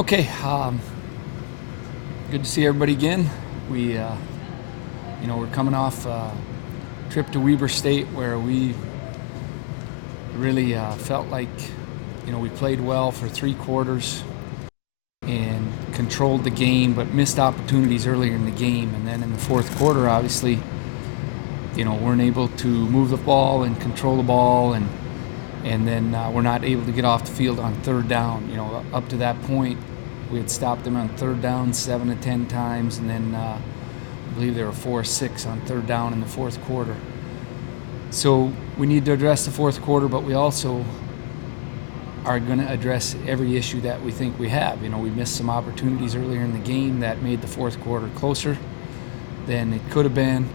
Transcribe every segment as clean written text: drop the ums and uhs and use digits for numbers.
Okay, good to see everybody again. We're coming off a trip to Weber State where we really felt like, we played well for 3 quarters and controlled the game, but missed opportunities earlier in the game. And then in the fourth quarter, obviously, weren't able to move the ball and control the ball, and then we're not able to get off the field on third down. Up to that point, we had stopped them on third down 7 to 10 times, and then I believe there were 4 or 6 on third down in the fourth quarter. So we need to address the fourth quarter, but we also are going to address every issue that we think we have. We missed some opportunities earlier in the game that made the fourth quarter closer than it could have been.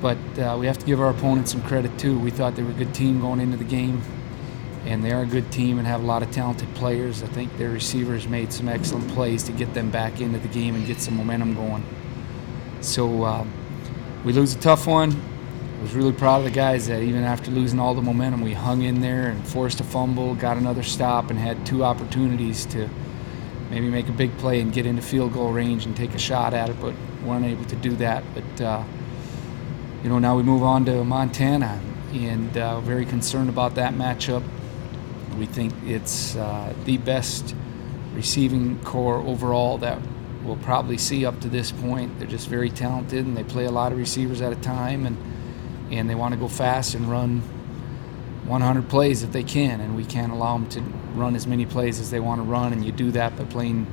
But we have to give our opponents some credit too. We thought they were a good team going into the game, and they are a good team and have a lot of talented players. I think their receivers made some excellent plays to get them back into the game and get some momentum going. So we lose a tough one. I was really proud of the guys that even after losing all the momentum, we hung in there and forced a fumble, got another stop, and had 2 opportunities to maybe make a big play and get into field goal range and take a shot at it, but weren't able to do that. But now we move on to Montana, and very concerned about that matchup. We think it's the best receiving core overall that we'll probably see up to this point. They're just very talented, and they play a lot of receivers at a time, and they want to go fast and run 100 plays if they can, and we can't allow them to run as many plays as they want to run, and you do that by playing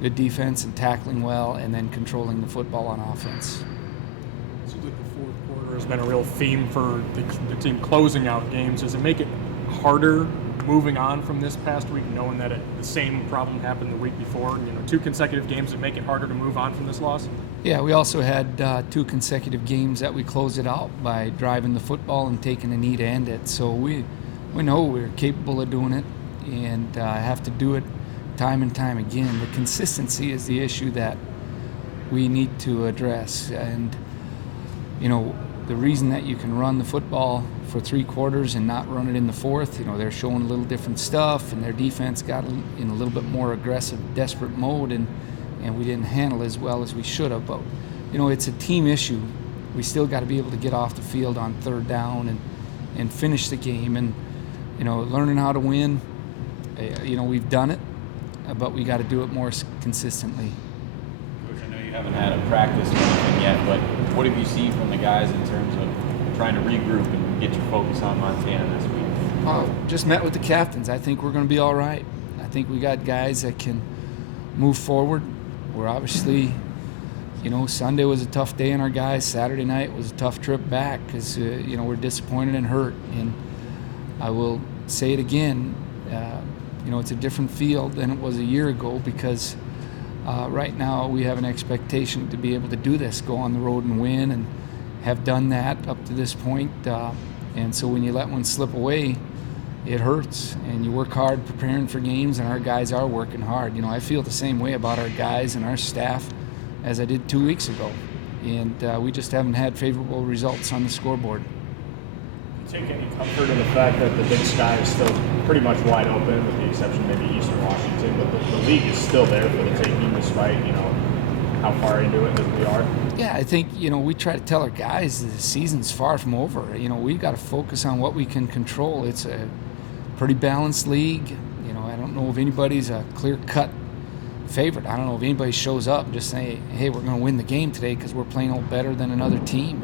good defense and tackling well and then controlling the football on offense. Seems like the fourth quarter has been a real theme for the team closing out games. Does it make it harder moving on from this past week, knowing that the same problem happened the week before? 2 consecutive games that make it harder to move on from this loss? Yeah, we also had 2 consecutive games that we closed it out by driving the football and taking a knee to end it. So we know we're capable of doing it, and have to do it time and time again. The consistency is the issue that we need to address. And the reason that you can run the football for 3 quarters and not run it in the fourth, they're showing a little different stuff, and their defense got in a little bit more aggressive, desperate mode, and we didn't handle as well as we should have. But it's a team issue. We still got to be able to get off the field on third down and finish the game, and learning how to win. We've done it, but we got to do it more consistently. Coach, I know you haven't had a practice or anything yet, but what have you seen from the guys in terms of trying to regroup and get your focus on Montana this week? Just met with the captains. I think we're going to be all right. I think we got guys that can move forward. We're obviously, Sunday was a tough day on our guys. Saturday night was a tough trip back because, we're disappointed and hurt. And I will say it again, it's a different field than it was a year ago because right now we have an expectation to be able to do this, go on the road and win, and have done that up to this point. And so when you let one slip away, it hurts, and you work hard preparing for games, and our guys are working hard. I feel the same way about our guys and our staff as I did 2 weeks ago, and we just haven't had favorable results on the scoreboard. Take any comfort in the fact that the Big Sky is still pretty much wide open, with the exception of maybe Eastern Washington, but the league is still there for the taking, despite how far into it that we are. Yeah, I think we try to tell our guys that the season's far from over. We've got to focus on what we can control. It's a pretty balanced league. I don't know if anybody's a clear-cut favorite. I don't know if anybody shows up and just say, hey, we're going to win the game today because we're playing a little better than another team.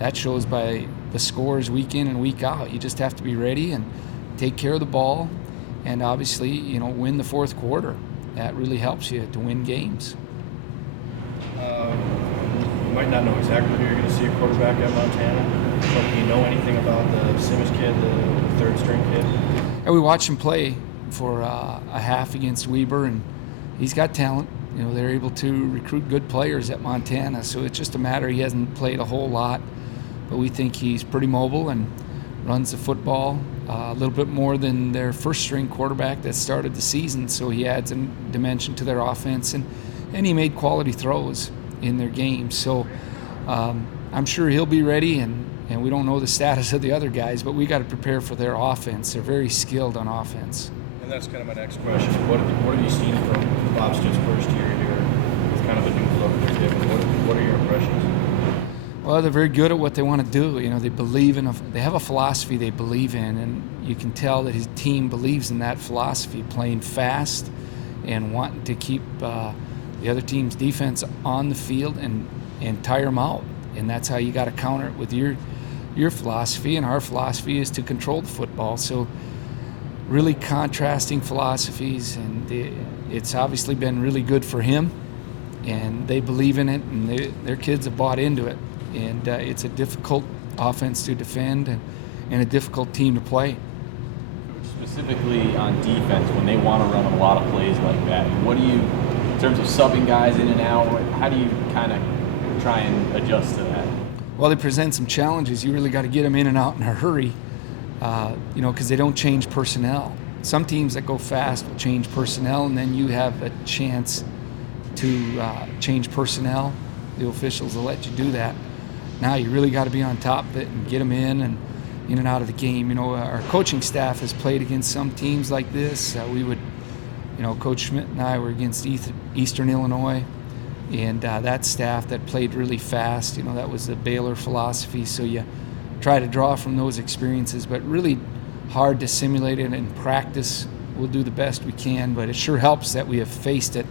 That shows by the scores week in and week out. You just have to be ready and take care of the ball, and obviously, win the fourth quarter. That really helps you to win games. You might not know exactly who you're going to see a quarterback at Montana, but do you know anything about the Simmons kid, the third-string kid? And we watched him play for a half against Weber, and he's got talent. They're able to recruit good players at Montana, so it's just a matter he hasn't played a whole lot. But we think he's pretty mobile and runs the football a little bit more than their first-string quarterback that started the season, so he adds a dimension to their offense, and he made quality throws in their game. So I'm sure he'll be ready, and we don't know the status of the other guys, but we got to prepare for their offense. They're very skilled on offense. And And that's kind of my next question. What have you seen from Bob's first year here with kind of a new look they're giving? What are your impressions? Well, they're very good at what they want to do. You know, they have a philosophy they believe in, and you can tell that his team believes in that philosophy, playing fast and wanting to keep the other team's defense on the field and tire them out. And that's how you got to counter it with your philosophy, and our philosophy is to control the football. So really contrasting philosophies, and it's obviously been really good for him, and they believe in it, and their kids have bought into it. And it's a difficult offense to defend and a difficult team to play. Specifically on defense, when they want to run a lot of plays like that, what do you, in terms of subbing guys in and out, how do you kind of try and adjust to that? Well, they present some challenges. You really got to get them in and out in a hurry, because they don't change personnel. Some teams that go fast will change personnel, and then you have a chance to change personnel. The officials will let you do that. Now you really got to be on top of it and get them in and out of the game. You know, our coaching staff has played against some teams like this. Coach Schmidt and I were against Eastern Illinois, and that staff that played really fast, that was the Baylor philosophy. So you try to draw from those experiences, but really hard to simulate it in practice. We'll do the best we can, but it sure helps that we have faced it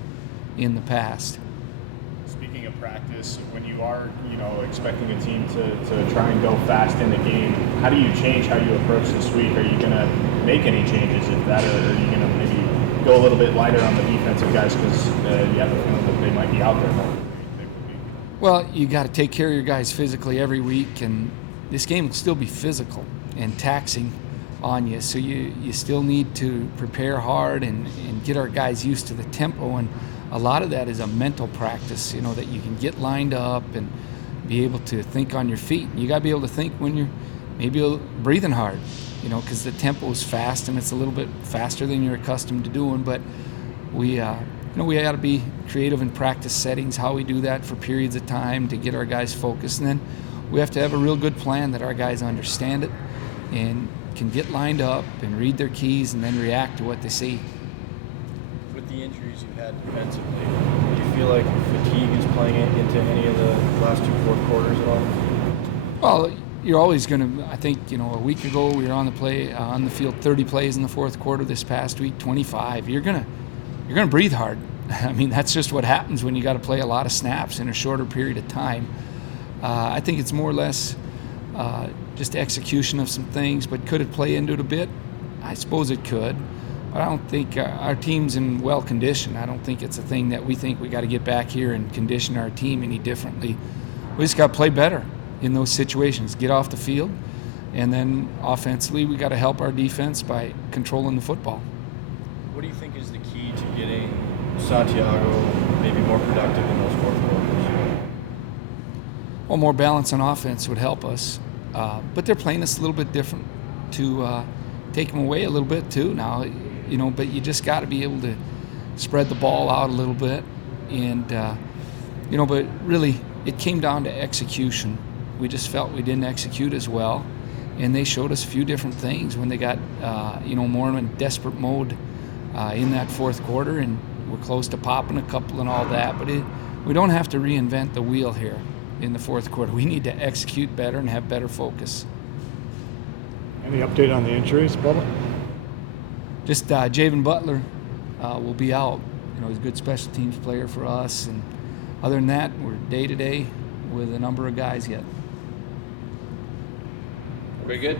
in the past. Speaking of practice, when you are, expecting a team to try and go fast in the game, how do you change how you approach this week? Are you going to make any changes if that, or are you going to maybe go a little bit lighter on the defensive guys because you have a feeling that they might be out there more than they would be? Well, you got to take care of your guys physically every week, and this game will still be physical and taxing on you. So you still need to prepare hard and get our guys used to the tempo, and a lot of that is a mental practice, that you can get lined up and be able to think on your feet. You got to be able to think when you're maybe breathing hard, because the tempo is fast and it's a little bit faster than you're accustomed to doing. But we got to be creative in practice settings, how we do that for periods of time to get our guys focused. And then we have to have a real good plan that our guys understand it and can get lined up and read their keys and then react to what they see. With the injuries you've had defensively, do you feel like fatigue is playing into any of the last two fourth quarters at all? Well, you're always going to, I think, a week ago we were on the field 30 plays in the fourth quarter. This past week, 25. You're going to breathe hard. I mean, that's just what happens when you got to play a lot of snaps in a shorter period of time. I think it's more or less just execution of some things, but could it play into it a bit? I suppose it could. But I don't think our team's in well condition. I don't think it's a thing that we think we got to get back here and condition our team any differently. We just got to play better in those situations, get off the field, and then offensively we got to help our defense by controlling the football. What do you think is the key to getting Santiago maybe more productive in those fourth quarters? Well, more balance on offense would help us, but they're playing us a little bit different to take them away a little bit too now. But you just got to be able to spread the ball out a little bit. And, but really it came down to execution. We just felt we didn't execute as well. And they showed us a few different things when they got, more in desperate mode in that fourth quarter. And we're close to popping a couple and all that. But we don't have to reinvent the wheel here in the fourth quarter. We need to execute better and have better focus. Any update on the injuries, Bubba? Just Javen Butler will be out. He's a good special teams player for us. And other than that, we're day-to-day with a number of guys yet. Very good.